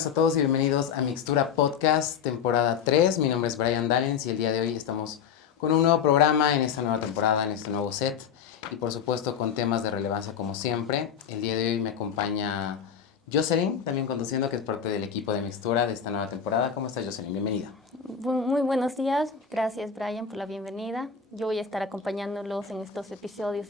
buenas a todos y bienvenidos a Mixtura Podcast, temporada 3. Mi nombre es Brian Dallens y el día de hoy estamos con un nuevo programa en esta nueva temporada, en este nuevo set. Y por supuesto con temas de relevancia como siempre. El día de hoy me acompaña Jocelyn, también conduciendo, que es parte del equipo de Mixtura de esta nueva temporada. ¿Cómo estás, Jocelyn? Bienvenida. Muy buenos días, gracias Brian por la bienvenida. Yo voy a estar acompañándolos en estos episodios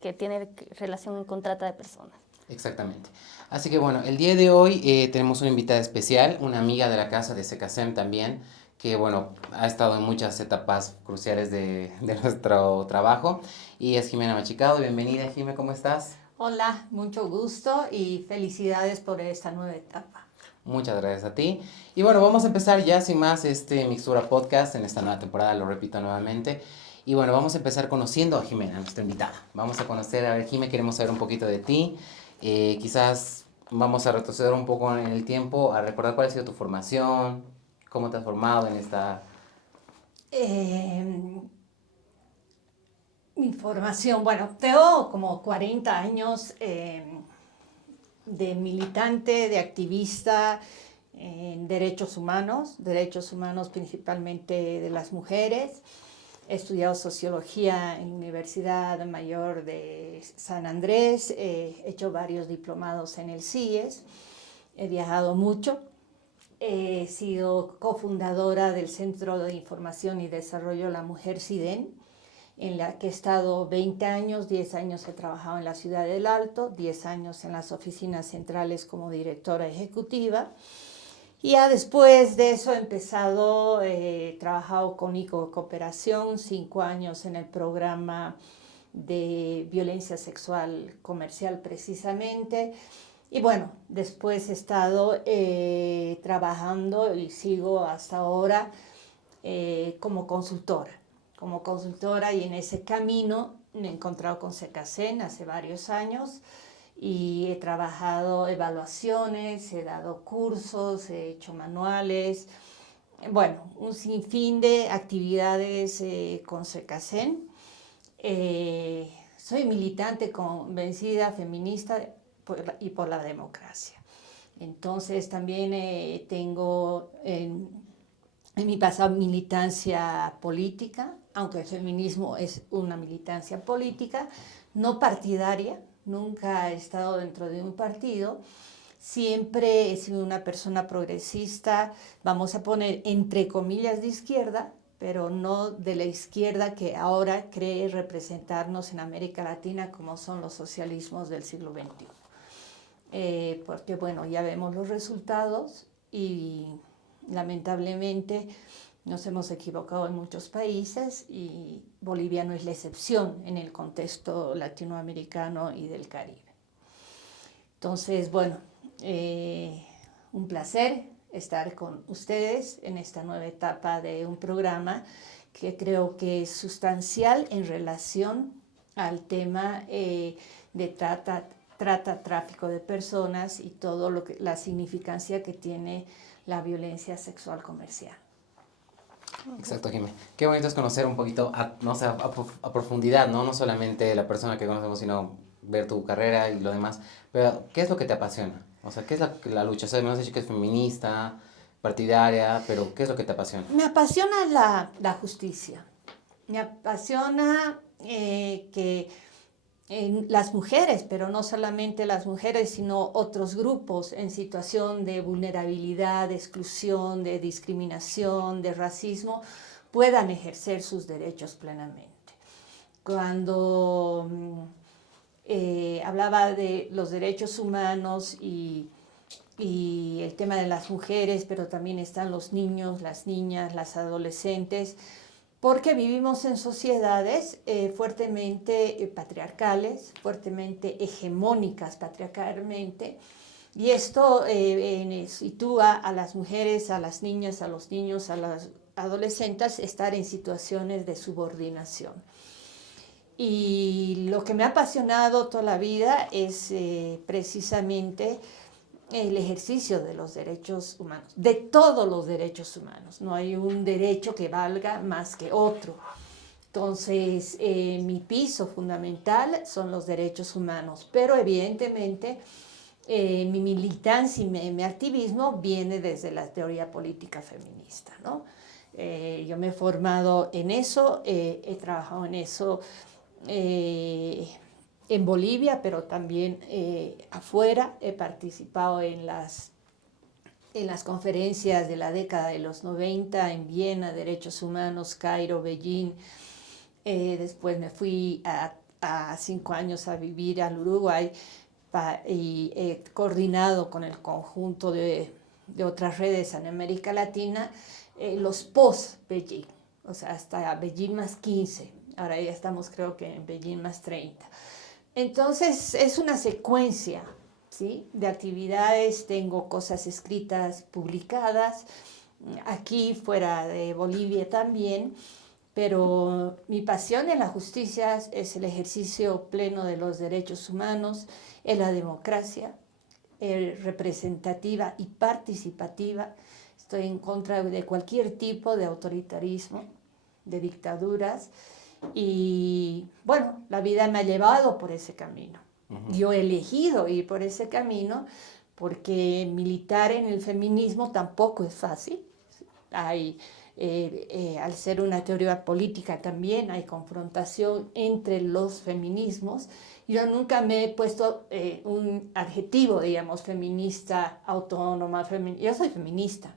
que tienen relación con trata de personas. Exactamente. Así que bueno, el día de hoy tenemos una invitada especial, una amiga de la casa de SECASEM también, que bueno, ha estado en muchas etapas cruciales de nuestro trabajo, y es Jimena Machicado. Bienvenida, Jimena, ¿cómo estás? Hola, mucho gusto y felicidades por esta nueva etapa. Muchas gracias a ti. Y bueno, vamos a empezar ya sin más este Mixtura Podcast en esta nueva temporada, lo repito nuevamente. Y bueno, vamos a empezar conociendo a Jimena, nuestra invitada. Vamos a conocer, a ver, Jimena, queremos saber un poquito de ti. Quizás vamos a retroceder un poco en el tiempo, a recordar cuál ha sido tu formación, cómo te has formado en esta... Mi formación, bueno, tengo como 40 años de militante, de activista en derechos humanos principalmente de las mujeres. He estudiado sociología en la Universidad Mayor de San Andrés, he hecho varios diplomados en el CIES, he viajado mucho, he sido cofundadora del Centro de Información y Desarrollo de la Mujer CIDEN, en la que he estado 20 años, 10 años he trabajado en la Ciudad del Alto, 10 años en las oficinas centrales como directora ejecutiva. Y ya después de eso he trabajado con ICO Cooperación, 5 años en el programa de violencia sexual comercial precisamente. Y bueno, después he estado trabajando y sigo hasta ahora como consultora, y en ese camino me he encontrado con SECASEM hace varios años y he trabajado evaluaciones, he dado cursos, he hecho manuales, bueno, un sinfín de actividades con SECASEM. Soy militante convencida, feminista y por la democracia. Entonces también tengo en mi pasado militancia política, aunque el feminismo es una militancia política, no partidaria, nunca he estado dentro de un partido, siempre he sido una persona progresista, vamos a poner entre comillas de izquierda, pero no de la izquierda que ahora cree representarnos en América Latina como son los socialismos del siglo XXI. Porque bueno, ya vemos los resultados y lamentablemente nos hemos equivocado en muchos países y Bolivia no es la excepción en el contexto latinoamericano y del Caribe. Entonces, bueno, un placer estar con ustedes en esta nueva etapa de un programa que creo que es sustancial en relación al tema de tráfico de personas y todo la significancia que tiene la violencia sexual comercial. Exacto, Jimena. Qué bonito es conocer un poquito, no sé, a profundidad, ¿no? No solamente la persona que conocemos, sino ver tu carrera y lo demás. Pero, ¿qué es lo que te apasiona? O sea, ¿qué es la lucha? O sea, me has dicho que es feminista, partidaria, pero ¿qué es lo que te apasiona? Me apasiona la justicia. Me apasiona que las mujeres, pero no solamente las mujeres, sino otros grupos en situación de vulnerabilidad, de exclusión, de discriminación, de racismo, puedan ejercer sus derechos plenamente. Cuando hablaba de los derechos humanos y el tema de las mujeres, pero también están los niños, las niñas, las adolescentes, porque vivimos en sociedades fuertemente patriarcales, fuertemente hegemónicas patriarcalmente, y esto sitúa a las mujeres, a las niñas, a los niños, a las adolescentes estar en situaciones de subordinación. Y lo que me ha apasionado toda la vida es precisamente el ejercicio de los derechos humanos, de todos los derechos humanos. No hay un derecho que valga más que otro. Entonces, mi piso fundamental son los derechos humanos, pero evidentemente mi militancia y mi activismo viene desde la teoría política feminista, ¿no? Yo me he formado en eso, he trabajado en eso en Bolivia, pero también afuera. He participado en las conferencias de la década de los 90 en Viena, Derechos Humanos, Cairo, Beijing. Después me fui a 5 años a vivir al Uruguay y he coordinado con el conjunto de otras redes en América Latina los post-Beijing, o sea, hasta Beijing más 15. Ahora ya estamos, creo que en Beijing más 30. Entonces, es una secuencia, ¿sí?, de actividades. Tengo cosas escritas, publicadas, aquí fuera de Bolivia también, pero mi pasión en la justicia es el ejercicio pleno de los derechos humanos, en la democracia representativa y participativa. Estoy en contra de cualquier tipo de autoritarismo, de dictaduras, y bueno, la vida me ha llevado por ese camino. Yo he elegido ir por ese camino porque militar en el feminismo tampoco es fácil. Hay, al ser una teoría política también hay confrontación entre los feminismos. Yo nunca me he puesto un adjetivo, digamos, feminista, autónoma, yo soy feminista.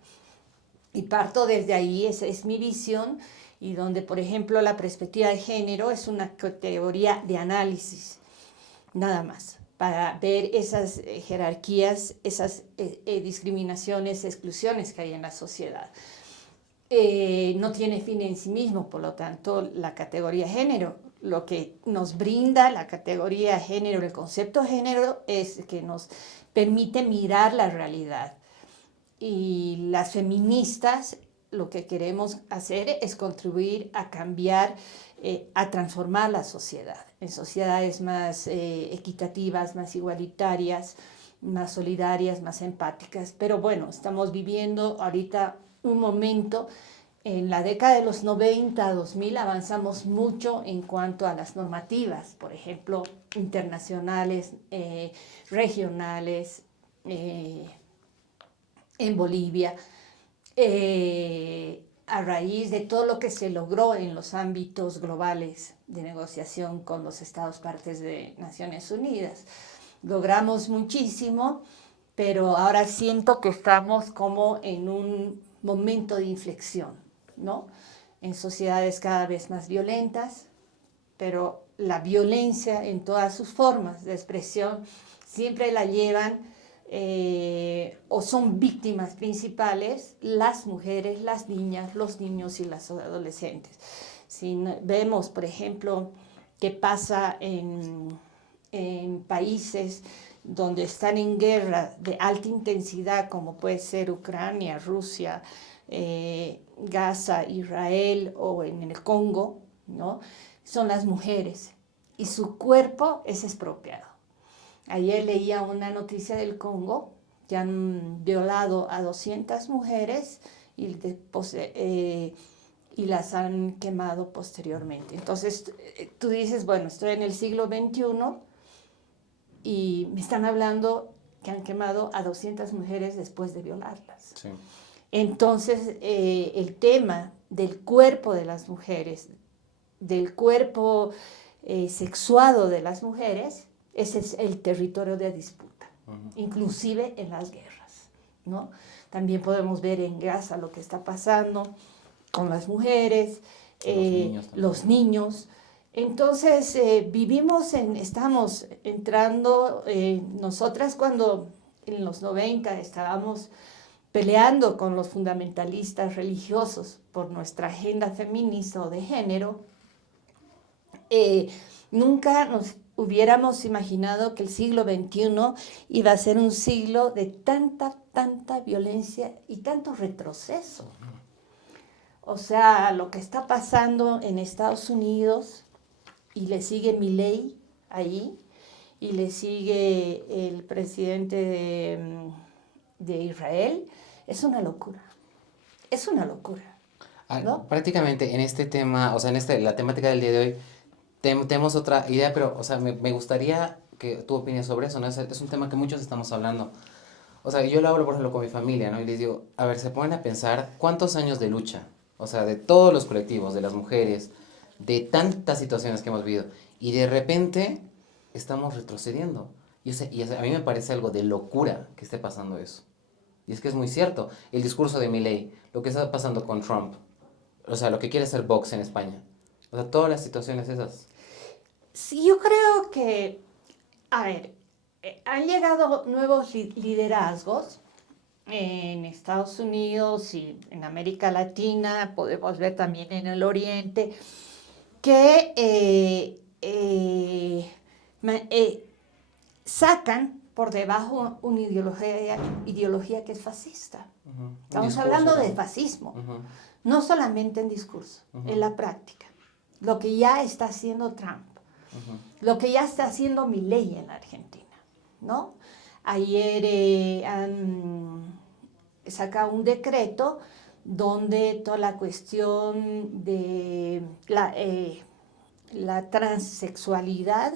Y parto desde ahí, esa es mi visión, y donde, por ejemplo, la perspectiva de género es una categoría de análisis, nada más, para ver esas jerarquías, esas discriminaciones, exclusiones que hay en la sociedad. No tiene fin en sí mismo, por lo tanto, la categoría género, lo que nos brinda la categoría género, el concepto género, es que nos permite mirar la realidad. Y las feministas lo que queremos hacer es contribuir a cambiar, a transformar la sociedad en sociedades más equitativas, más igualitarias, más solidarias, más empáticas. Pero bueno, estamos viviendo ahorita un momento. En la década de los 90, 2000 avanzamos mucho en cuanto a las normativas, por ejemplo, internacionales, regionales, en Bolivia, a raíz de todo lo que se logró en los ámbitos globales de negociación con los Estados partes de Naciones Unidas. Logramos muchísimo, pero ahora siento que estamos como en un momento de inflexión, ¿no? En sociedades cada vez más violentas, pero la violencia en todas sus formas de expresión siempre la llevan o son víctimas principales las mujeres, las niñas, los niños y las adolescentes. Si vemos, por ejemplo, qué pasa en países donde están en guerra de alta intensidad, como puede ser Ucrania, Rusia, Gaza, Israel o en el Congo, ¿no?, son las mujeres y su cuerpo es expropiado. Ayer leía una noticia del Congo que han violado a 200 mujeres y las han quemado posteriormente. Entonces tú dices, bueno, estoy en el siglo XXI y me están hablando que han quemado a 200 mujeres después de violarlas. Sí. Entonces el tema del cuerpo de las mujeres, del cuerpo sexuado de las mujeres, ese es el territorio de disputa, inclusive en las guerras, ¿no? También podemos ver en Gaza lo que está pasando con las mujeres, los niños. Entonces, estamos entrando, nosotras cuando en los 90 estábamos peleando con los fundamentalistas religiosos por nuestra agenda feminista o de género, nunca nos hubiéramos imaginado que el siglo XXI iba a ser un siglo de tanta violencia y tanto retroceso. O sea, lo que está pasando en Estados Unidos, y le sigue Milei ahí, y le sigue el presidente de Israel, es una locura. Es una locura, ¿no? Prácticamente en este tema, o sea, la temática del día de hoy, tenemos otra idea, pero, o sea, me gustaría que tú opinas sobre eso, ¿no? Es un tema que muchos estamos hablando. O sea, yo lo hablo, por ejemplo, con mi familia, ¿no? Y les digo, a ver, se ponen a pensar cuántos años de lucha, o sea, de todos los colectivos, de las mujeres, de tantas situaciones que hemos vivido, y de repente estamos retrocediendo. A mí me parece algo de locura que esté pasando eso. Y es que es muy cierto. El discurso de Milei, lo que está pasando con Trump, o sea, lo que quiere hacer Vox en España. O sea, todas las situaciones esas. Sí, yo creo que, a ver, han llegado nuevos liderazgos en Estados Unidos y en América Latina, podemos ver también en el Oriente, que sacan por debajo una ideología que es fascista. Estamos hablando de fascismo, no solamente en discurso, en la práctica. Lo que ya está haciendo Trump, lo que ya está haciendo Milei en la Argentina, ¿no? Ayer han sacado un decreto donde toda la cuestión de la transexualidad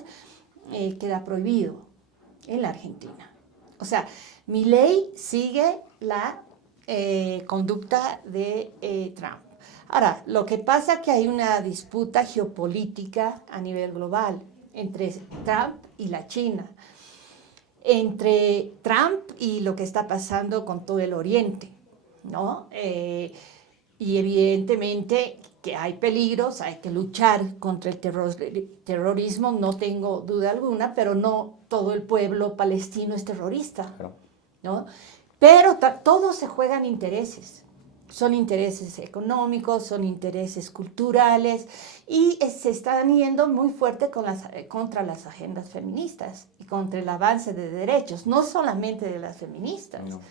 queda prohibido en la Argentina. O sea, Milei sigue la conducta de Trump. Ahora, lo que pasa es que hay una disputa geopolítica a nivel global entre Trump y la China, entre Trump y lo que está pasando con todo el Oriente, ¿no? Y evidentemente que hay peligros, hay que luchar contra el terrorismo, no tengo duda alguna, pero no todo el pueblo palestino es terrorista, ¿no? Pero todos se juegan intereses. Son intereses económicos, son intereses culturales y se están yendo muy fuerte contra las agendas feministas y contra el avance de derechos, no solamente de las feministas. No.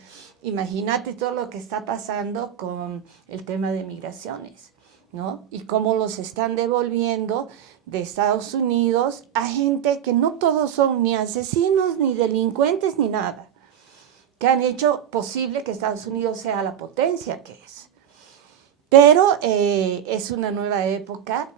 Imagínate todo lo que está pasando con el tema de migraciones, ¿no? Y cómo los están devolviendo de Estados Unidos a gente que no todos son ni asesinos, ni delincuentes, ni nada, que han hecho posible que Estados Unidos sea la potencia que es. Pero es una nueva época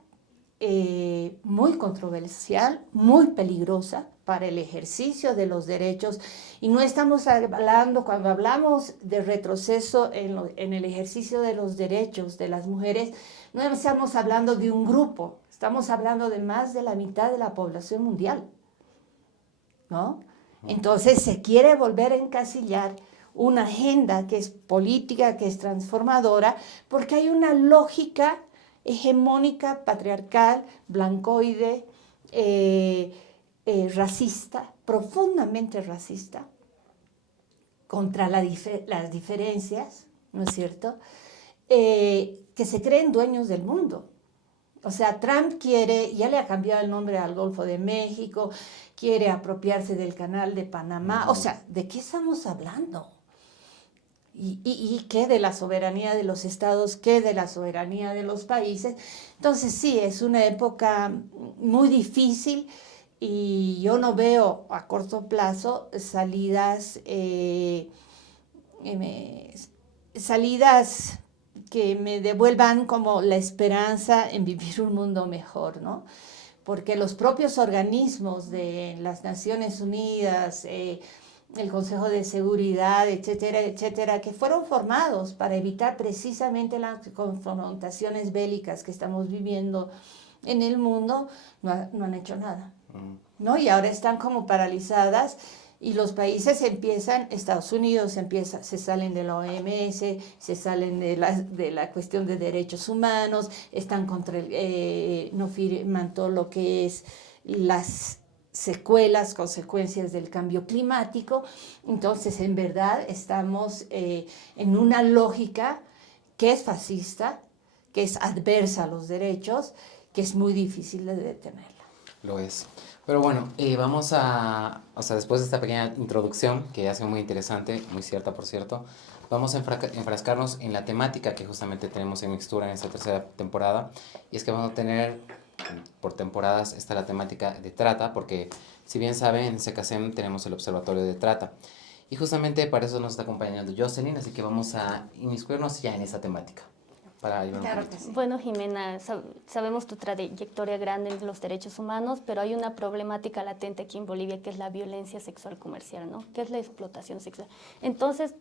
muy controversial, muy peligrosa para el ejercicio de los derechos. Y no estamos hablando, cuando hablamos de retroceso en el ejercicio de los derechos de las mujeres, no estamos hablando de un grupo, estamos hablando de más de la mitad de la población mundial, ¿no? Entonces se quiere volver a encasillar una agenda que es política, que es transformadora, porque hay una lógica hegemónica, patriarcal, blancoide, racista, profundamente racista, contra las diferencias, ¿no es cierto?, que se creen dueños del mundo. O sea, Trump quiere, ya le ha cambiado el nombre al Golfo de México, quiere apropiarse del Canal de Panamá. O sea, ¿de qué estamos hablando? ¿Y qué de la soberanía de los estados? ¿Qué de la soberanía de los países? Entonces, sí, es una época muy difícil y yo no veo a corto plazo salidas que me devuelvan como la esperanza en vivir un mundo mejor, ¿no? Porque los propios organismos de las Naciones Unidas, el Consejo de Seguridad, etcétera, etcétera, que fueron formados para evitar precisamente las confrontaciones bélicas que estamos viviendo en el mundo, no han hecho nada, ¿no? Y ahora están como paralizadas. Y los países Estados Unidos se salen de la OMS, se salen de la cuestión de derechos humanos, están no firman todo lo que es las consecuencias del cambio climático. Entonces, en verdad, estamos en una lógica que es fascista, que es adversa a los derechos, que es muy difícil de detenerla. Lo es. Pero bueno, después de esta pequeña introducción, que ha sido muy interesante, muy cierta por cierto, vamos a enfrascarnos en la temática que justamente tenemos en Mixtura en esta tercera temporada, y es que vamos a tener, por temporadas, está la temática de trata, porque si bien saben, en SECACEM tenemos el Observatorio de Trata, y justamente para eso nos está acompañando Jocelyn, así que vamos a inmiscuirnos ya en esa temática. para ayudar un Claro poquito. que sí. Bueno, Jimena, sabemos tu trayectoria grande en los derechos humanos, pero hay una problemática latente aquí en Bolivia que es la violencia sexual comercial, ¿no? Que es la explotación sexual. Entonces,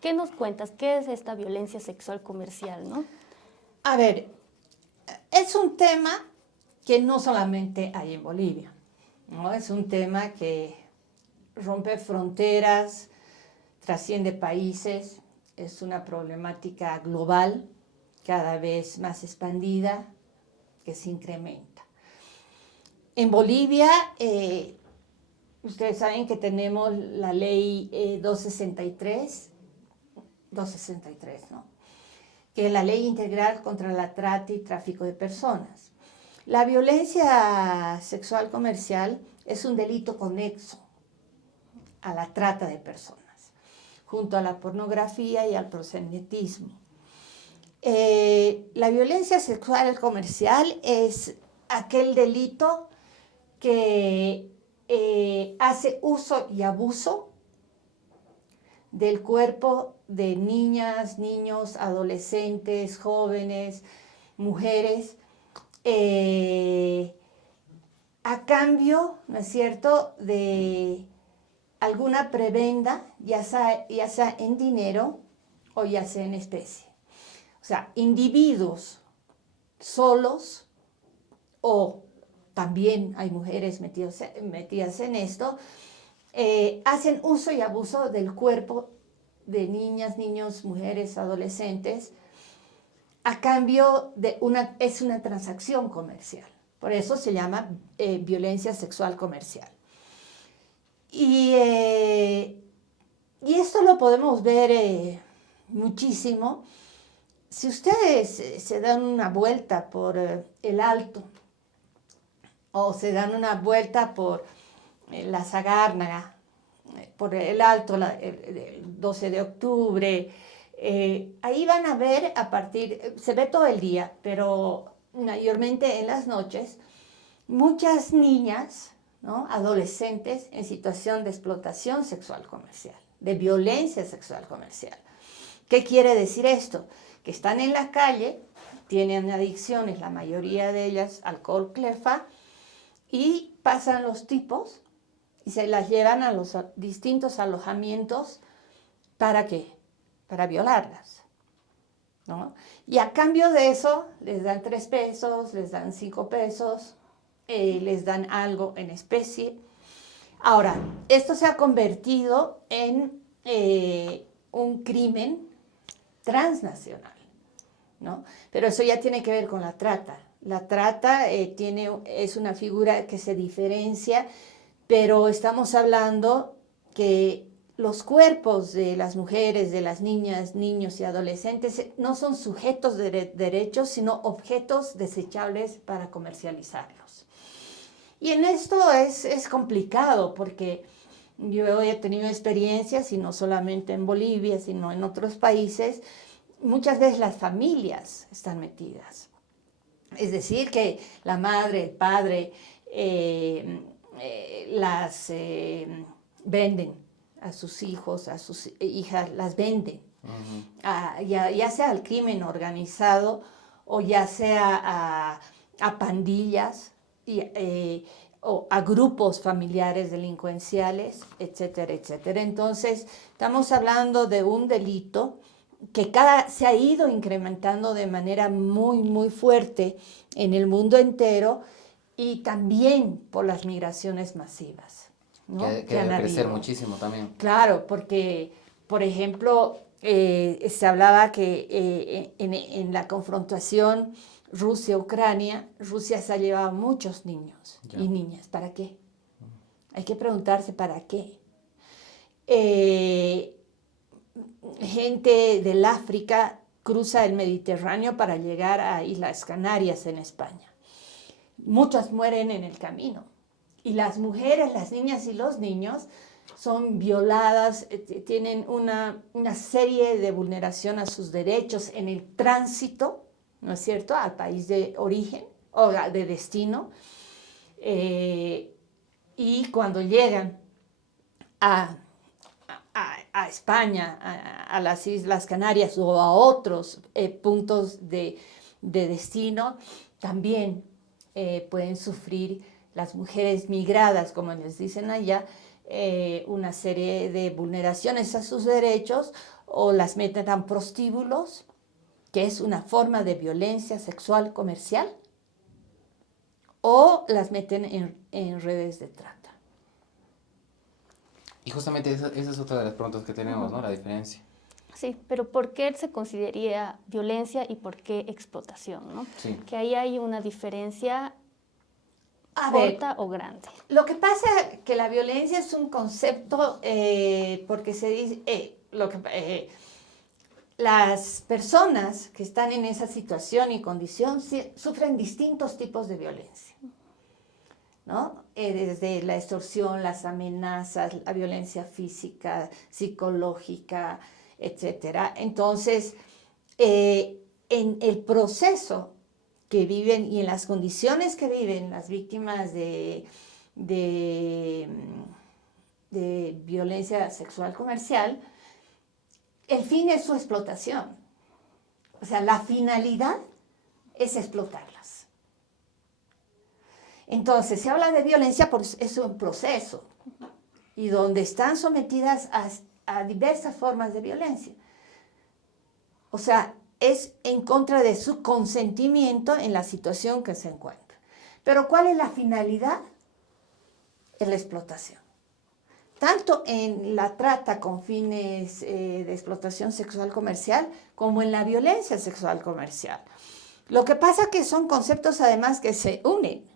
¿qué nos cuentas? ¿Qué es esta violencia sexual comercial, no? A ver, es un tema que no solamente hay en Bolivia, ¿no? Es un tema que rompe fronteras, trasciende países, es una problemática global, cada vez más expandida, que se incrementa. En Bolivia, ustedes saben que tenemos la ley 263, ¿no? Que es la ley integral contra la trata y tráfico de personas. La violencia sexual comercial es un delito conexo a la trata de personas, junto a la pornografía y al proxenetismo. La violencia sexual comercial es aquel delito que hace uso y abuso del cuerpo de niñas, niños, adolescentes, jóvenes, mujeres, a cambio, ¿no es cierto?, de alguna prebenda, ya sea en dinero o ya sea en especie. O sea, individuos solos, o también hay mujeres metidas en esto, hacen uso y abuso del cuerpo de niñas, niños, mujeres, adolescentes, a cambio de es una transacción comercial. Por eso se llama violencia sexual comercial. Y esto lo podemos ver muchísimo. Si ustedes se dan una vuelta por el Alto o se dan una vuelta por la Sagárnaga, por el Alto, el 12 de octubre, ahí van a ver se ve todo el día, pero mayormente en las noches, muchas niñas, ¿no?, adolescentes en situación de explotación sexual comercial, de violencia sexual comercial. ¿Qué quiere decir esto? Que están en la calle, tienen adicciones, la mayoría de ellas alcohol, clefa, y pasan los tipos y se las llevan a los distintos alojamientos. ¿Para qué? Para violarlas, ¿no? Y a cambio de eso les dan 3 pesos, les dan 5 pesos, les dan algo en especie. Ahora, esto se ha convertido en un crimen transnacional, ¿no? Pero eso ya tiene que ver con la trata. La trata es una figura que se diferencia, pero estamos hablando que los cuerpos de las mujeres, de las niñas, niños y adolescentes no son sujetos de derechos, sino objetos desechables para comercializarlos. Y en esto es complicado porque yo he tenido experiencias, y no solamente en Bolivia, sino en otros países. Muchas veces las familias están metidas. Es decir, que la madre, el padre las venden a sus hijos, a sus hijas, las venden. Uh-huh. Ya sea al crimen organizado o ya sea a pandillas o a grupos familiares delincuenciales, etcétera, etcétera. Entonces, estamos hablando de un delito que se ha ido incrementando de manera muy, muy fuerte en el mundo entero, y también por las migraciones masivas, ¿no? Que debe crecer muchísimo también. Claro, porque, por ejemplo, se hablaba que en la confrontación Rusia-Ucrania, Rusia se ha llevado muchos niños y niñas. ¿Para qué? Hay que preguntarse para qué. Gente del África cruza el Mediterráneo para llegar a Islas Canarias en España. Muchas mueren en el camino. Y las mujeres, las niñas y los niños son violadas, tienen una serie de vulneración a sus derechos en el tránsito, ¿no es cierto?, al país de origen o de destino. Y cuando llegan a a España, a las Islas Canarias o a otros puntos de destino, también pueden sufrir las mujeres migradas, como les dicen allá, una serie de vulneraciones a sus derechos, o las meten a prostíbulos, que es una forma de violencia sexual comercial, o las meten en redes de trata. Y justamente esa es otra de las preguntas que tenemos, ¿no? La diferencia. Sí, pero ¿por qué se consideraría violencia y por qué explotación, ¿no? Sí. Que ahí hay una diferencia A ver, corta o grande. lo que pasa es que la violencia es un concepto porque se dice, las personas que están en esa situación y condición sufren distintos tipos de violencia, ¿no? Desde la extorsión, las amenazas, la violencia física, psicológica, etcétera. Entonces, en el proceso que viven y en las condiciones que viven las víctimas de violencia sexual comercial, el fin es su explotación. O sea, la finalidad es explotarlas. Entonces, se habla de violencia porque es un proceso y donde están sometidas a diversas formas de violencia. O sea, es en contra de su consentimiento en la situación que se encuentra. Pero ¿cuál es la finalidad? Es la explotación. Tanto en la trata con fines de explotación sexual comercial como en la violencia sexual comercial. Lo que pasa es que son conceptos además que se unen,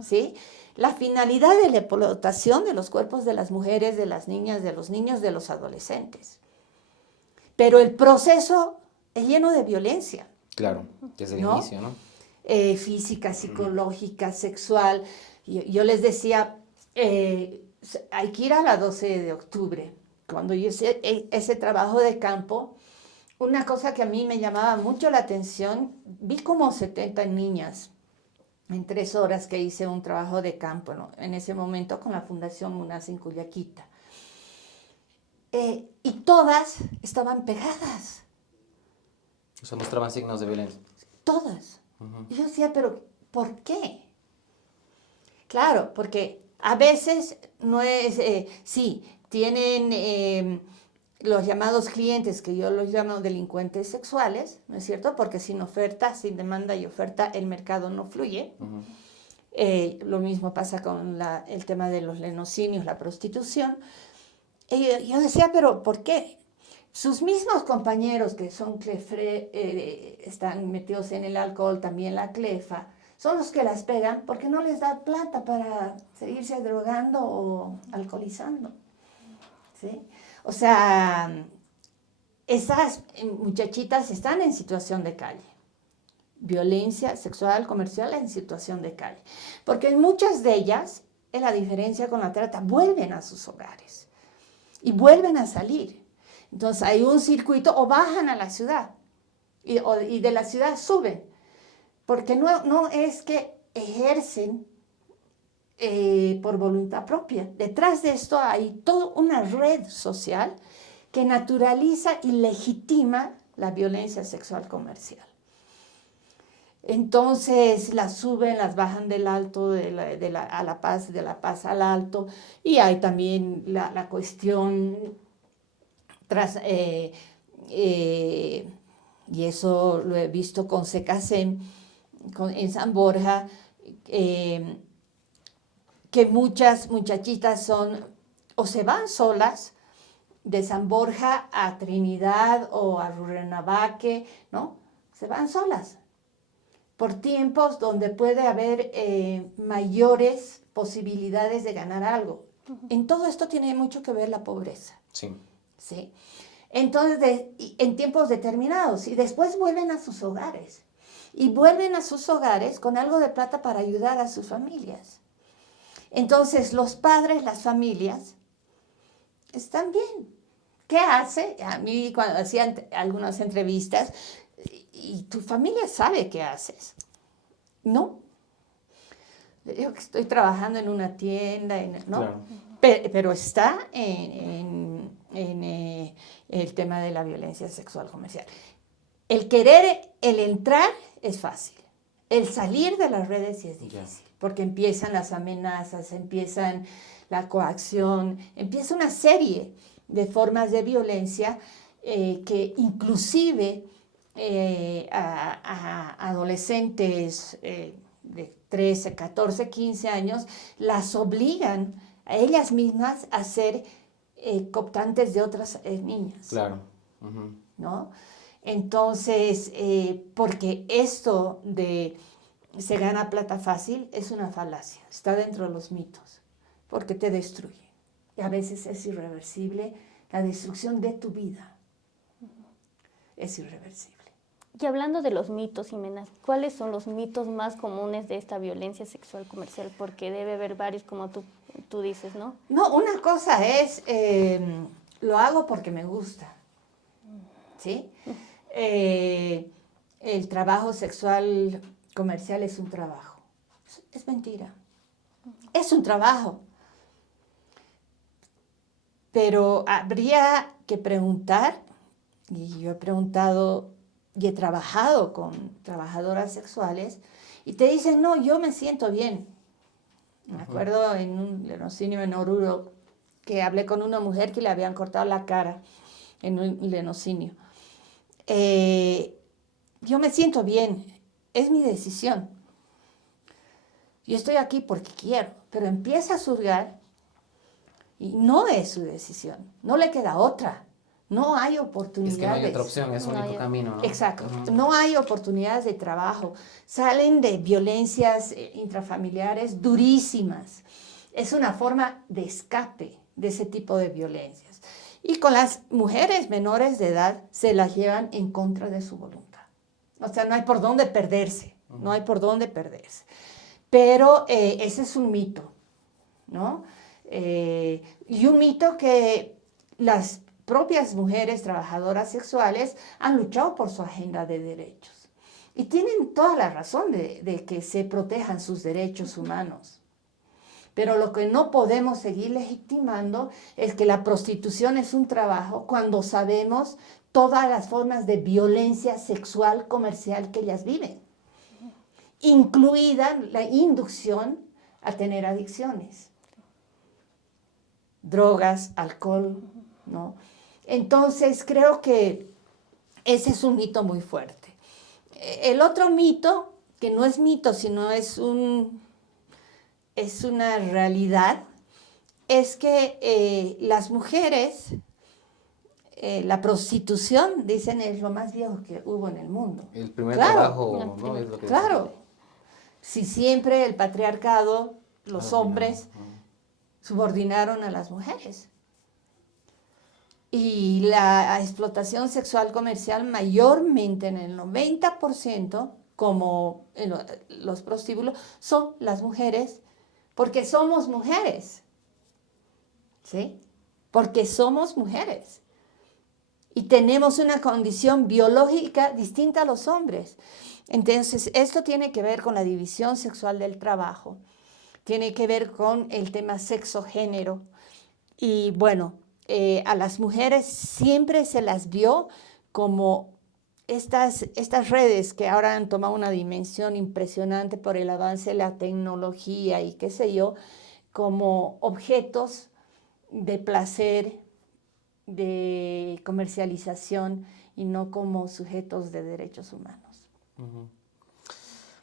¿sí? La finalidad de la explotación de los cuerpos de las mujeres, de las niñas, de los niños, de los adolescentes. Pero el proceso es lleno de violencia. Claro, desde el ¿no? inicio, ¿no? Física, psicológica, sexual. Yo les decía, hay que ir a la 12 de octubre. Cuando yo hice ese trabajo de campo, una cosa que a mí me llamaba mucho la atención, vi como 70 niñas en 3 horas que hice un trabajo de campo, ¿no? En ese momento con la Fundación Munas en Cuyaquita. Y todas estaban pegadas. O sea, mostraban signos de violencia. Todas. Y yo decía, pero ¿por qué? Claro, porque a veces no es, sí, tienen los llamados clientes, que yo los llamo delincuentes sexuales, ¿no es cierto? Porque sin oferta, sin demanda y oferta, el mercado no fluye. Lo mismo pasa con el tema de los lenocinios, la prostitución. Yo decía, pero ¿por qué? Sus mismos compañeros que son están metidos en el alcohol, también la clefa, son los que las pegan porque no les da plata para seguirse drogando o alcoholizando, ¿sí? O sea, esas muchachitas están en situación de calle. Violencia sexual comercial en situación de calle. Porque muchas de ellas, en la diferencia con la trata, vuelven a sus hogares y vuelven a salir. Entonces hay un circuito o bajan a la ciudad y de la ciudad suben. Porque no es que ejercen por voluntad propia. Detrás de esto hay toda una red social que naturaliza y legitima la violencia sexual comercial. Entonces las suben, las bajan del alto a La Paz, de La Paz al alto, y hay también la cuestión y eso lo he visto con Secasem, en San Borja, que muchas muchachitas o se van solas de San Borja a Trinidad o a Rurrenabaque, ¿no? Se van solas por tiempos donde puede haber mayores posibilidades de ganar algo. En todo esto tiene mucho que ver la pobreza. Sí. ¿Sí? Entonces, en tiempos determinados, y después vuelven a sus hogares. Y vuelven a sus hogares con algo de plata para ayudar a sus familias. Entonces, los padres, las familias, están bien. ¿Qué hace? A mí, cuando hacían algunas entrevistas, ¿y tu familia sabe qué haces? No. Le digo que estoy trabajando en una tienda, ¿no? Claro. Pero está en en el tema de la violencia sexual comercial. El querer, el entrar es fácil. El salir de las redes sí es difícil, porque empiezan las amenazas, empiezan la coacción, empieza una serie de formas de violencia que inclusive a adolescentes de 13, 14, 15 años las obligan a ellas mismas a ser cooptantes de otras niñas. Claro. ¿No? Entonces, porque esto de se gana plata fácil es una falacia, está dentro de los mitos, porque te destruye. Y a veces es irreversible, la destrucción de tu vida es irreversible. Y hablando de los mitos, Jimena, ¿cuáles son los mitos más comunes de esta violencia sexual comercial? Porque debe haber varios, como tú dices, ¿no? No, una cosa es, lo hago porque me gusta, ¿sí? El trabajo sexual comercial es un trabajo. Es mentira. Es un trabajo. Pero habría que preguntar, y yo he preguntado y he trabajado con trabajadoras sexuales, y te dicen, no, yo me siento bien. Me acuerdo en un lenocinio en Oruro, que hablé con una mujer que le habían cortado la cara en un lenocinio. Yo me siento bien, es mi decisión. Yo estoy aquí porque quiero, pero empieza a surgar y no es su decisión, no le queda otra. No hay oportunidades. Es que no hay otra opción, es un único camino, ¿no? Exacto. No hay oportunidades de trabajo. Salen de violencias intrafamiliares durísimas. Es una forma de escape de ese tipo de violencias. Y con las mujeres menores de edad se las llevan en contra de su voluntad. O sea, no hay por dónde perderse. No hay por dónde perderse. Pero ese es un mito, ¿no? Y un mito que las propias mujeres trabajadoras sexuales han luchado por su agenda de derechos. Y tienen toda la razón de que se protejan sus derechos humanos. Pero lo que no podemos seguir legitimando es que la prostitución es un trabajo cuando sabemos todas las formas de violencia sexual comercial que ellas viven, incluida la inducción a tener adicciones, drogas, alcohol, ¿no? Entonces, creo que ese es un mito muy fuerte. El otro mito, que no es mito, sino es una realidad, es que las mujeres, la prostitución, dicen, es lo más viejo que hubo en el mundo. El primer trabajo, ¿no? Es lo que claro. Si siempre el patriarcado, los hombres, subordinaron a las mujeres. Y la explotación sexual comercial mayormente en el 90%, como en los prostíbulos, son las mujeres, porque somos mujeres, ¿sí? Porque somos mujeres. Y tenemos una condición biológica distinta a los hombres. Entonces, esto tiene que ver con la división sexual del trabajo, tiene que ver con el tema sexo-género. Y bueno, a las mujeres siempre se las vio como estas redes que ahora han tomado una dimensión impresionante por el avance de la tecnología y qué sé yo, como objetos de placer, de comercialización y no como sujetos de derechos humanos.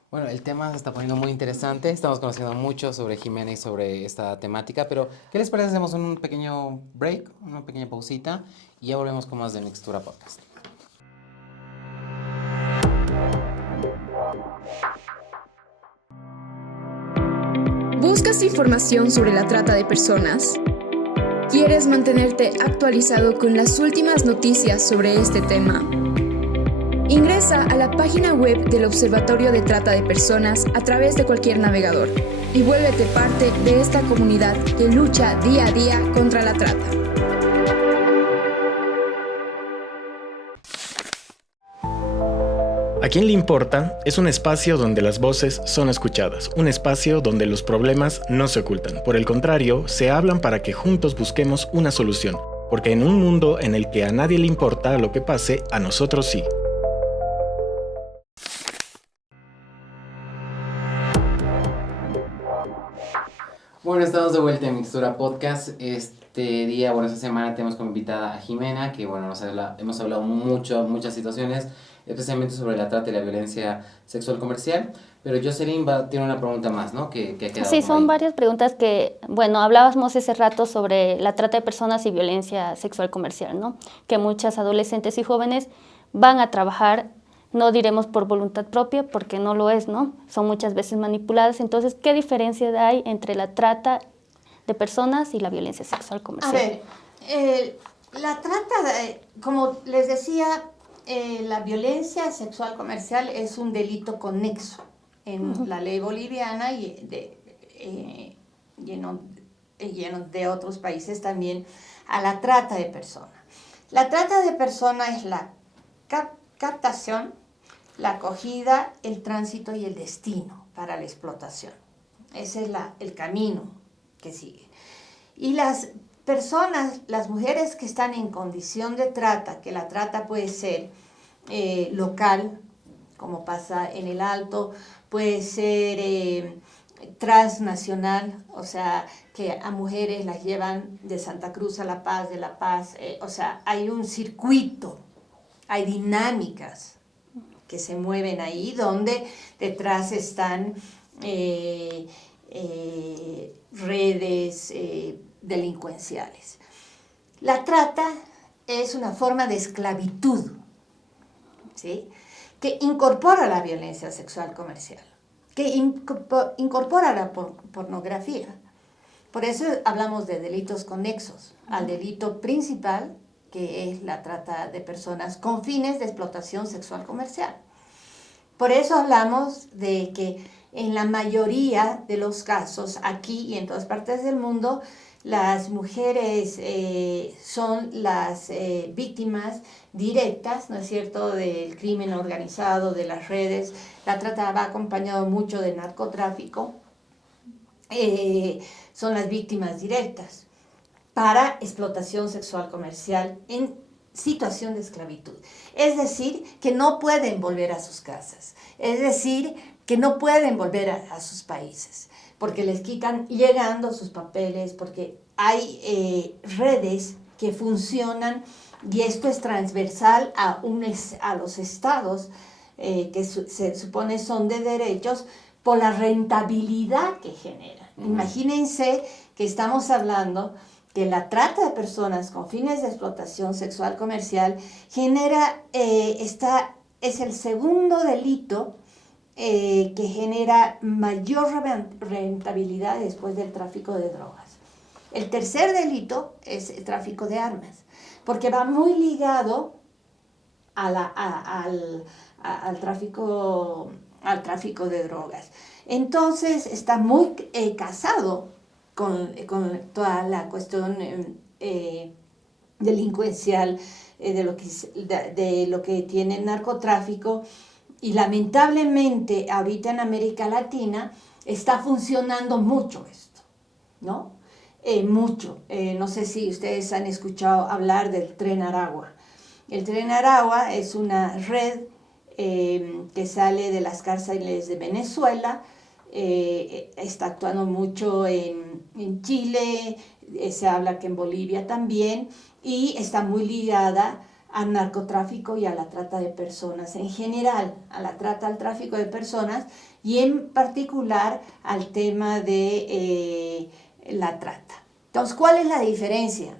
Bueno, el tema se está poniendo muy interesante. Estamos conociendo mucho sobre Jimena y sobre esta temática, pero ¿qué les parece? Hacemos un pequeño break, una pequeña pausita y ya volvemos con más de Mixtura Podcast. ¿Buscas información sobre la trata de personas? ¿Quieres mantenerte actualizado con las últimas noticias sobre este tema? Ingresa a la página web del Observatorio de Trata de Personas a través de cualquier navegador y vuélvete parte de esta comunidad que lucha día a día contra la trata. ¿A quién le importa? Es un espacio donde las voces son escuchadas, un espacio donde los problemas no se ocultan. Por el contrario, se hablan para que juntos busquemos una solución. porque en un mundo en el que a nadie le importa lo que pase, a nosotros sí. Bueno, estamos de vuelta en Mixtura Podcast. Este día, bueno, esta semana tenemos como invitada a Jimena, que bueno, hemos hablado muchas situaciones, especialmente sobre la trata y la violencia sexual comercial. Pero Jocelyn tiene una pregunta más, ¿no? Que ha quedado Sí, como son ahí. varias preguntas que, bueno, hablábamos ese rato sobre la trata de personas y violencia sexual comercial, ¿no? Que muchas adolescentes y jóvenes van a trabajar, no diremos por voluntad propia, porque no lo es, ¿no? Son muchas veces manipuladas. Entonces, ¿qué diferencia hay entre la trata de personas y la violencia sexual A comercial? ver, la trata, como les decía, la violencia sexual comercial es un delito conexo en la ley boliviana y lleno de otros países también a la trata de personas. La trata de personas es la captación, la acogida, el tránsito y el destino para la explotación. Ese es el camino que sigue. Y las personas, las mujeres que están en condición de trata, que la trata puede ser local, como pasa en el Alto, puede ser transnacional, o sea, que a mujeres las llevan de Santa Cruz a La Paz, de La Paz, o sea, hay un circuito, hay dinámicas que se mueven ahí, donde detrás están redes delincuenciales. La trata es una forma de esclavitud, ¿sí?, que incorpora la violencia sexual comercial, que incorpora la pornografía. Por eso hablamos de delitos conexos al delito principal, que es la trata de personas con fines de explotación sexual comercial. Por eso hablamos de que en la mayoría de los casos, aquí y en todas partes del mundo, las mujeres son las víctimas directas, ¿no es cierto?, del crimen organizado, de las redes. La trata va acompañado mucho de narcotráfico. Son las víctimas directas para explotación sexual comercial en situación de esclavitud. Es decir, que no pueden volver a sus casas. Es decir, que no pueden volver a sus países, porque les quitan llegando sus papeles, porque hay redes que funcionan, y esto es transversal a los estados que se supone son de derechos, por la rentabilidad que generan. Imagínense que estamos hablando que la trata de personas con fines de explotación sexual comercial es el segundo delito que genera mayor rentabilidad después del tráfico de drogas. El tercer delito es el tráfico de armas, porque va muy ligado al tráfico de drogas. Entonces está muy casado con toda la cuestión delincuencial de lo que tiene el narcotráfico, y lamentablemente ahorita en América Latina está funcionando mucho esto, ¿no? Mucho. No sé si ustedes han escuchado hablar del Tren Aragua. El Tren Aragua es una red que sale de las cárceles de Venezuela, está actuando mucho en Chile, se habla que en Bolivia también, y está muy ligada al narcotráfico y a la trata de personas en general, a la trata, al tráfico de personas, y en particular al tema de la trata. Entonces, ¿cuál es la diferencia?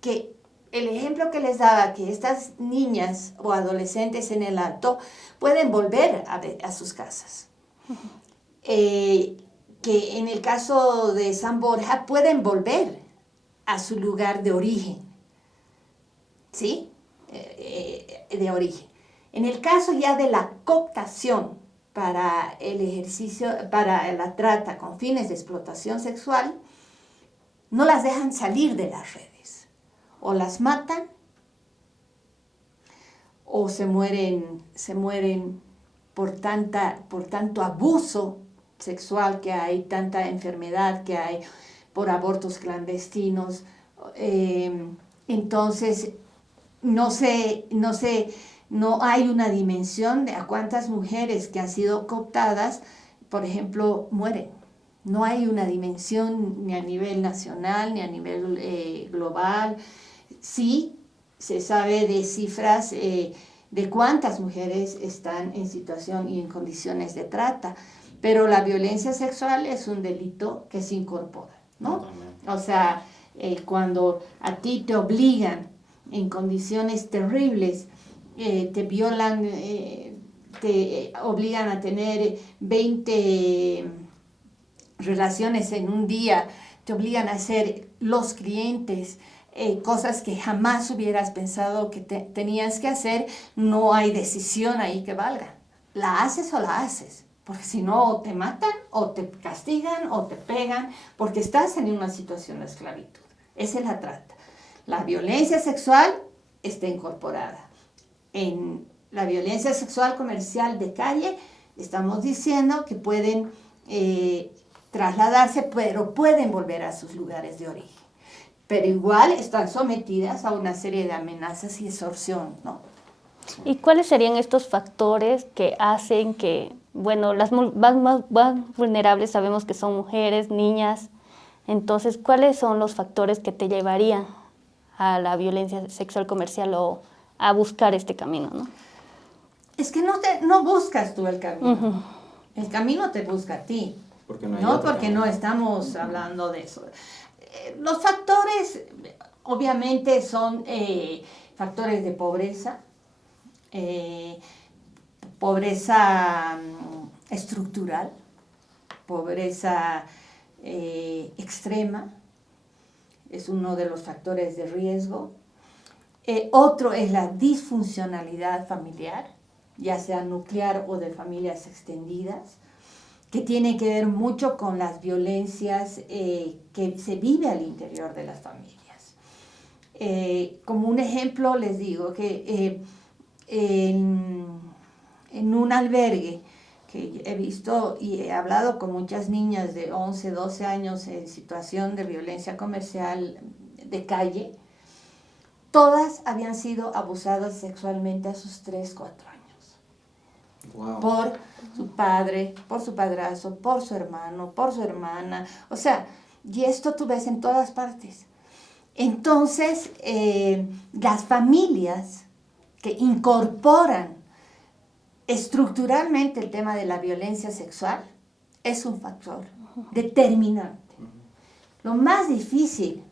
Que el ejemplo que les daba, que estas niñas o adolescentes en el Alto pueden volver a sus casas. Que en el caso de San Borja pueden volver a su lugar de origen, ¿sí? De origen. En el caso ya de la cooptación para el ejercicio, para la trata con fines de explotación sexual, no las dejan salir de las redes. O las matan, o se mueren por tanto abuso sexual que hay, tanta enfermedad que hay, por abortos clandestinos, y Entonces, no hay una dimensión de a cuántas mujeres que han sido cooptadas, por ejemplo, mueren. No hay una dimensión ni a nivel nacional ni a nivel global. Sí, se sabe de cifras de cuántas mujeres están en situación y en condiciones de trata, pero la violencia sexual es un delito que se incorpora, ¿no? O sea, cuando a ti te obligan en condiciones terribles, te violan, te obligan a tener 20 relaciones en un día, te obligan a hacer los clientes, cosas que jamás hubieras pensado que tenías que hacer, no hay decisión ahí que valga. La haces o la haces, porque si no o te matan o te castigan o te pegan, porque estás en una situación de esclavitud. Esa es la trata. La violencia sexual está incorporada. En la violencia sexual comercial de calle estamos diciendo que pueden trasladarse, pero pueden volver a sus lugares de origen. Pero igual están sometidas a una serie de amenazas y extorsión, ¿no? ¿Y cuáles serían estos factores que hacen que, bueno, las más vulnerables sabemos que son mujeres, niñas? Entonces, ¿cuáles son los factores que te llevarían a la violencia sexual comercial o a buscar este camino, ¿no? Es que no buscas tú el camino. El camino te busca a ti. Porque no hay ¿no? otro Porque camino. no estamos hablando de eso. Los factores, obviamente, son factores de pobreza, pobreza estructural, pobreza extrema, es uno de los factores de riesgo. Otro es la disfuncionalidad familiar, ya sea nuclear o de familias extendidas, que tiene que ver mucho con las violencias que se vive al interior de las familias. Como un ejemplo les digo que en un albergue que he visto y he hablado con muchas niñas de 11, 12 años en situación de violencia comercial de calle, todas habían sido abusadas sexualmente a sus 3, 4 años. Wow. Por su padre, por su padrastro, por su hermano, por su hermana. O sea, y esto tú ves en todas partes. Entonces, las familias que incorporan estructuralmente el tema de la violencia sexual es un factor determinante. Lo más difícil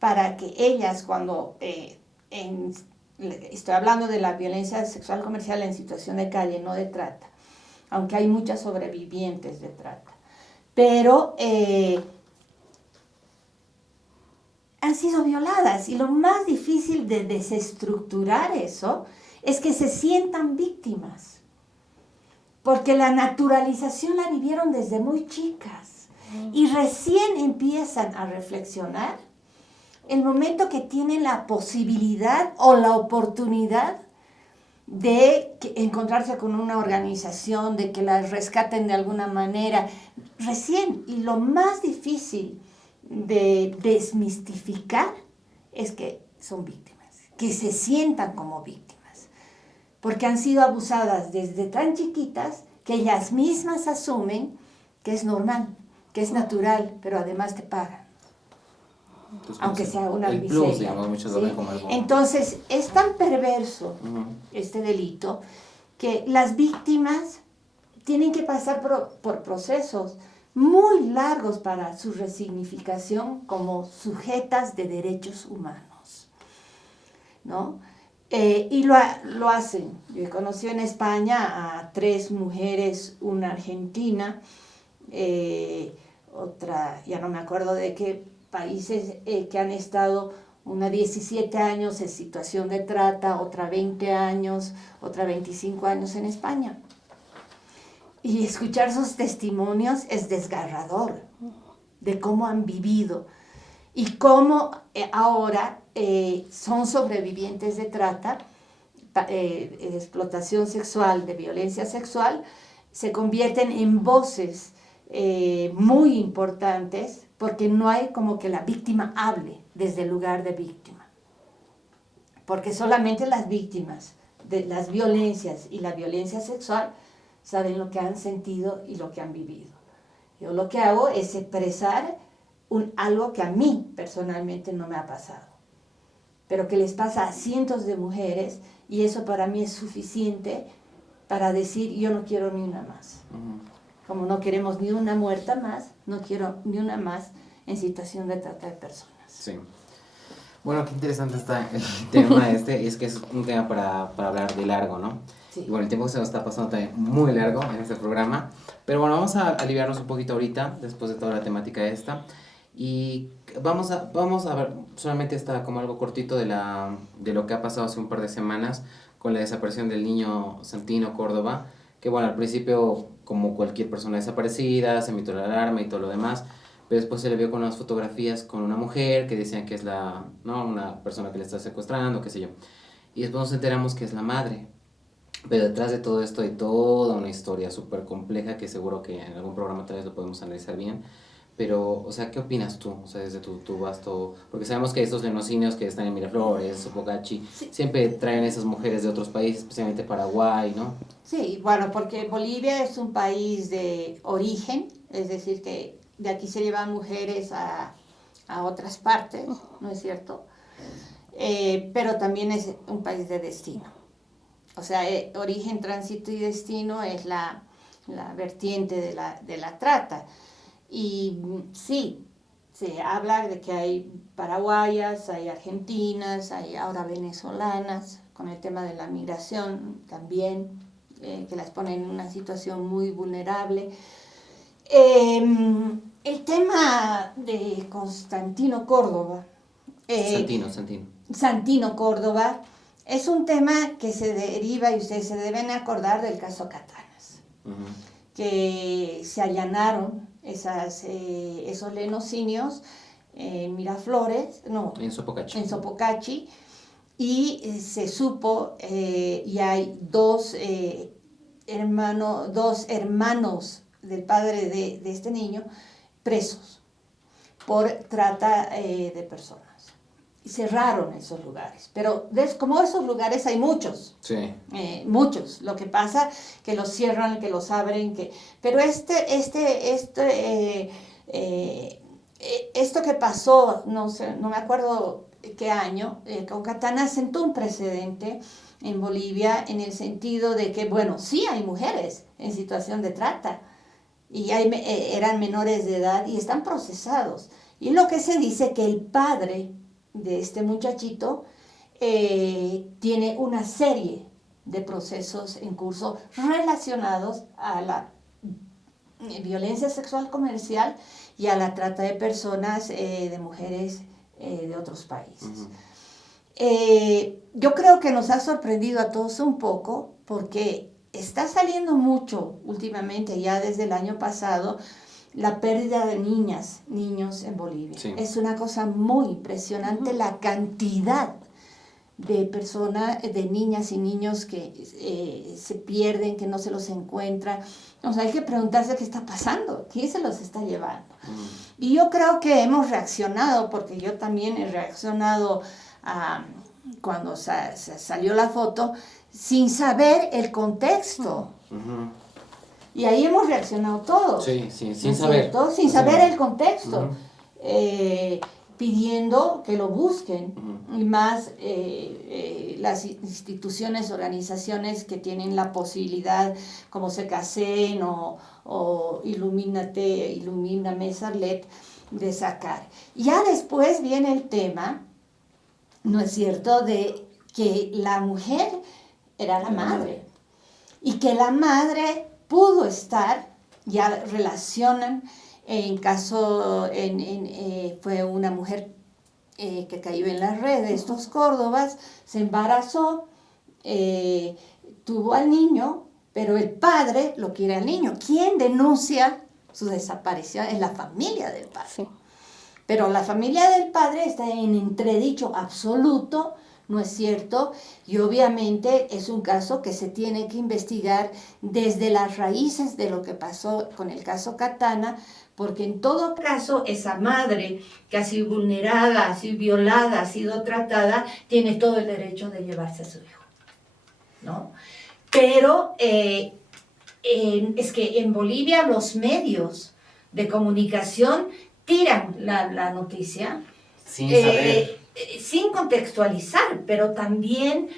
para que ellas, cuando estoy hablando de la violencia sexual comercial en situación de calle, no de trata, aunque hay muchas sobrevivientes de trata, pero han sido violadas, y lo más difícil de desestructurar eso es que se sientan víctimas, porque la naturalización la vivieron desde muy chicas y recién empiezan a reflexionar el momento que tienen la posibilidad o la oportunidad de encontrarse con una organización, de que las rescaten de alguna manera, recién. Y lo más difícil de desmistificar es que son víctimas, que se sientan como víctimas, porque han sido abusadas desde tan chiquitas que ellas mismas asumen que es normal, que es natural, pero además te pagan. Entonces, Aunque sea una el miseria. plus, digamos, muchos lo ven como algo. Entonces, es tan perverso este delito que las víctimas tienen que pasar por procesos muy largos para su resignificación como sujetas de derechos humanos, ¿no? Y lo hacen. Yo conocí en España a 3 mujeres, una argentina, otra, ya no me acuerdo de qué países, que han estado, una 17 años en situación de trata, otra 20 años, otra 25 años en España. Y escuchar sus testimonios es desgarrador de cómo han vivido y cómo ahora son sobrevivientes de trata, de explotación sexual, de violencia sexual, se convierten en voces muy importantes, porque no hay como que la víctima hable desde el lugar de víctima. porque solamente las víctimas de las violencias y la violencia sexual saben lo que han sentido y lo que han vivido. Yo lo que hago es expresar algo que a mí personalmente no me ha pasado, pero que les pasa a cientos de mujeres, y eso para mí es suficiente para decir, yo no quiero ni una más. Como no queremos ni una muerta más, no quiero ni una más en situación de trata de personas. Sí. Bueno, qué interesante está el tema es que es un tema para hablar de largo, ¿no? Sí. Y bueno, el tiempo se nos está pasando también muy largo en este programa, pero bueno, vamos a aliviarnos un poquito ahorita, después de toda la temática esta, y vamos a ver, solamente está como algo cortito de lo que ha pasado hace un par de semanas con la desaparición del niño Santino Córdoba, que bueno, al principio, como cualquier persona desaparecida, se emitió la alarma y todo lo demás, pero después se le vio con unas fotografías con una mujer que decían que es una persona que le está secuestrando, qué sé yo, y después nos enteramos que es la madre. Pero detrás de todo esto hay toda una historia súper compleja que seguro que en algún programa tal vez lo podemos analizar bien. Pero, o sea, ¿qué opinas tú? O sea, desde tu vasto... Porque sabemos que estos genocidios que están en Miraflores, Sopocachi, Sí. siempre traen esas mujeres de otros países, especialmente Paraguay, ¿no? Sí, bueno, porque Bolivia es un país de origen, es decir, que de aquí se llevan mujeres a otras partes, ¿no es cierto? Pero también es un país de destino. O sea, origen, tránsito y destino es la vertiente de la trata. Y sí, se habla de que hay paraguayas, hay argentinas, hay ahora venezolanas, con el tema de la migración también, que las ponen en una situación muy vulnerable. El tema de Constantino Córdoba. Santino Córdoba. Es un tema que se deriva, y ustedes se deben acordar del caso Catanas, que se allanaron esos lenocinios en Miraflores, En Sopocachi. en Sopocachi, y se supo, y hay dos hermanos del padre de este niño presos por trata de personas. Cerraron esos lugares, pero como esos lugares hay muchos, Sí. Muchos. Lo que pasa que los cierran, que los abren, pero esto que pasó, no sé, no me acuerdo qué año, con Katana sentó un precedente en Bolivia en el sentido de que, bueno, sí hay mujeres en situación de trata y eran menores de edad y están procesados. Y lo que se dice que el padre de este muchachito tiene una serie de procesos en curso relacionados a la violencia sexual comercial y a la trata de personas, de mujeres de otros países. Yo creo que nos ha sorprendido a todos un poco porque está saliendo mucho últimamente, ya desde el año pasado, la pérdida de niños en Bolivia. Sí. Es una cosa muy impresionante la cantidad de personas, de niñas y niños que se pierden, que no se los encuentra. O sea, hay que preguntarse qué está pasando, quién se los está llevando. Y yo creo que hemos reaccionado, porque yo también he reaccionado cuando salió la foto, sin saber el contexto. Y ahí hemos reaccionado todos. Sí, sin saber. Sin saber el contexto. Pidiendo que lo busquen. Y más las instituciones, organizaciones que tienen la posibilidad, como Secacen o Ilumíname Sarlet, de sacar. Ya después viene el tema, ¿no es cierto?, de que la mujer era la madre. Y que la madre pudo estar, ya relacionan, fue una mujer que cayó en las redes, estos Córdobas, se embarazó, tuvo al niño, pero el padre lo quiere al niño. ¿Quién denuncia su desaparición? Es la familia del padre. Sí. Pero la familia del padre está en entredicho absoluto, ¿no es cierto? Y obviamente es un caso que se tiene que investigar desde las raíces de lo que pasó con el caso Katana, porque en todo caso esa madre que ha sido vulnerada, ha sido violada, ha sido tratada, tiene todo el derecho de llevarse a su hijo, ¿no? Pero es que en Bolivia los medios de comunicación tiran la noticia Sin saber. sin contextualizar, pero también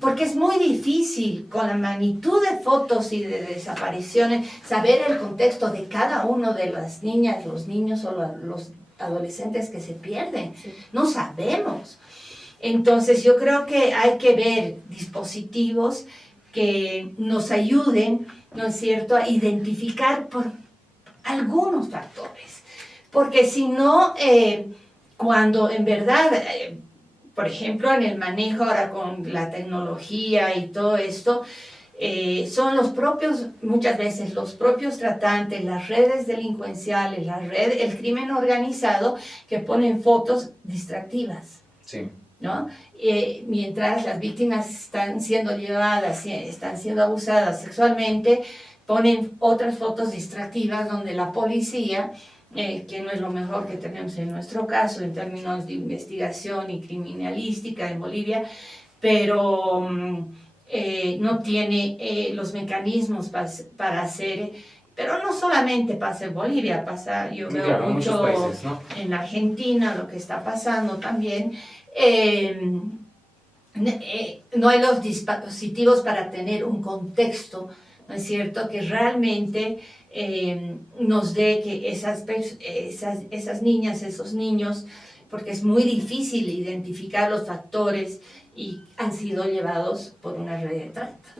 porque es muy difícil con la magnitud de fotos y de desapariciones saber el contexto de cada uno de las niñas, los niños o los adolescentes que se pierden. Sí. No sabemos. Entonces yo creo que hay que ver dispositivos que nos ayuden, ¿no es cierto?, a identificar por algunos factores. Porque si no, cuando en verdad, por ejemplo, en el manejo ahora con la tecnología y todo esto, son los propios, muchas veces los propios tratantes, las redes delincuenciales, el crimen organizado, que ponen fotos distractivas. Sí. ¿No? Mientras las víctimas están siendo llevadas, están siendo abusadas sexualmente, ponen otras fotos distractivas donde la policía, que no es lo mejor que tenemos en nuestro caso en términos de investigación y criminalística en Bolivia, pero no tiene los mecanismos para hacer. Pero no solamente pasa en Bolivia, pasa, yo veo claro, mucho países, ¿no? En Argentina lo que está pasando también. No hay los dispositivos para tener un contexto, ¿no es cierto?, que realmente nos dé que esas niñas, esos niños, porque es muy difícil identificar los factores y han sido llevados por una red de trata.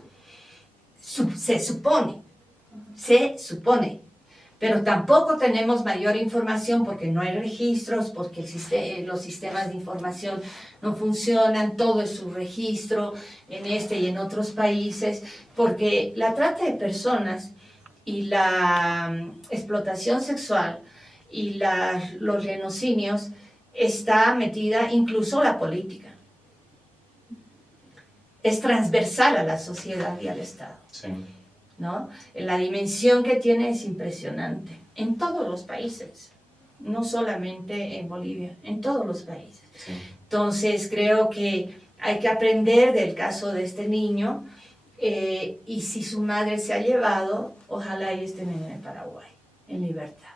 Se supone, pero tampoco tenemos mayor información porque no hay registros, porque los sistemas de información no funcionan, todo es subregistro en este y en otros países, porque la trata de personas y la explotación sexual y los genocidios está metida incluso la política. Es transversal a la sociedad y al Estado. Sí. ¿No? La dimensión que tiene es impresionante en todos los países, no solamente en Bolivia, en todos los países. Sí. Entonces creo que hay que aprender del caso de este niño y si su madre se ha llevado, ojalá y estén en Paraguay, en libertad.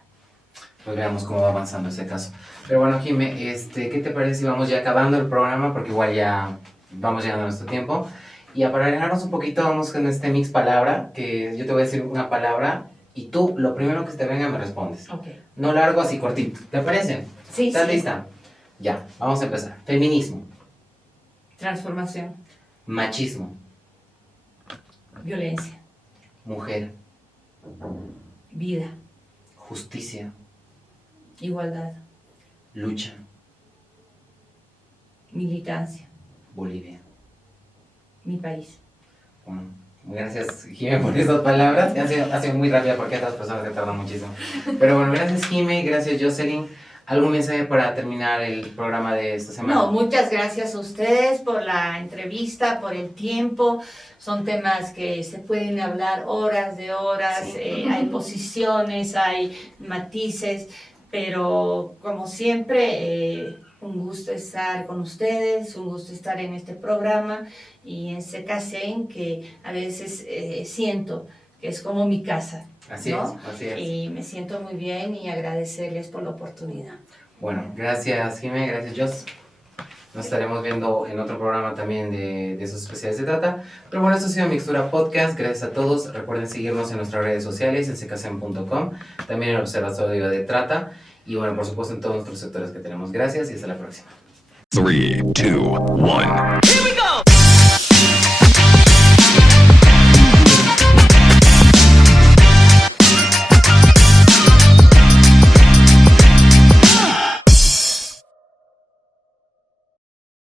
Pues veamos cómo va avanzando ese caso. Pero bueno, Jime, ¿qué te parece si vamos ya acabando el programa? Porque igual ya vamos llegando a nuestro tiempo. Y para alejarnos un poquito, vamos con este mix palabra, que yo te voy a decir una palabra y tú, lo primero que se te venga, me respondes. Okay. No largo, así cortito. ¿Te parece? Sí, ¿Estás sí. lista? Ya, vamos a empezar. Feminismo. Transformación. Machismo. Violencia. Mujer. Vida. Justicia. Igualdad. Lucha. Militancia. Bolivia. Mi país. Bueno, gracias, Jime, por esas palabras. Ha sido muy rápida porque estas personas se tardan muchísimo. Pero bueno, gracias, Jime, gracias, Jocelyn. ¿Algún mensaje para terminar el programa de esta semana? No, muchas gracias a ustedes por la entrevista, por el tiempo. Son temas que se pueden hablar horas de horas, sí. Hay posiciones, hay matices, pero como siempre, un gusto estar con ustedes, un gusto estar en este programa y en CKCen, que a veces siento que es como mi casa. Así ¿no? es, así es. Y me siento muy bien y agradecerles por la oportunidad. Bueno, gracias, Jime, gracias, Jos. Nos estaremos viendo en otro programa también de esos especiales de trata. Pero bueno, esto ha sido Mixtura Podcast. Gracias a todos. Recuerden seguirnos en nuestras redes sociales, en ckcen.com, también en el Observatorio de Trata. Y bueno, por supuesto, en todos nuestros sectores que tenemos. Gracias y hasta la próxima. 3, 2, 1.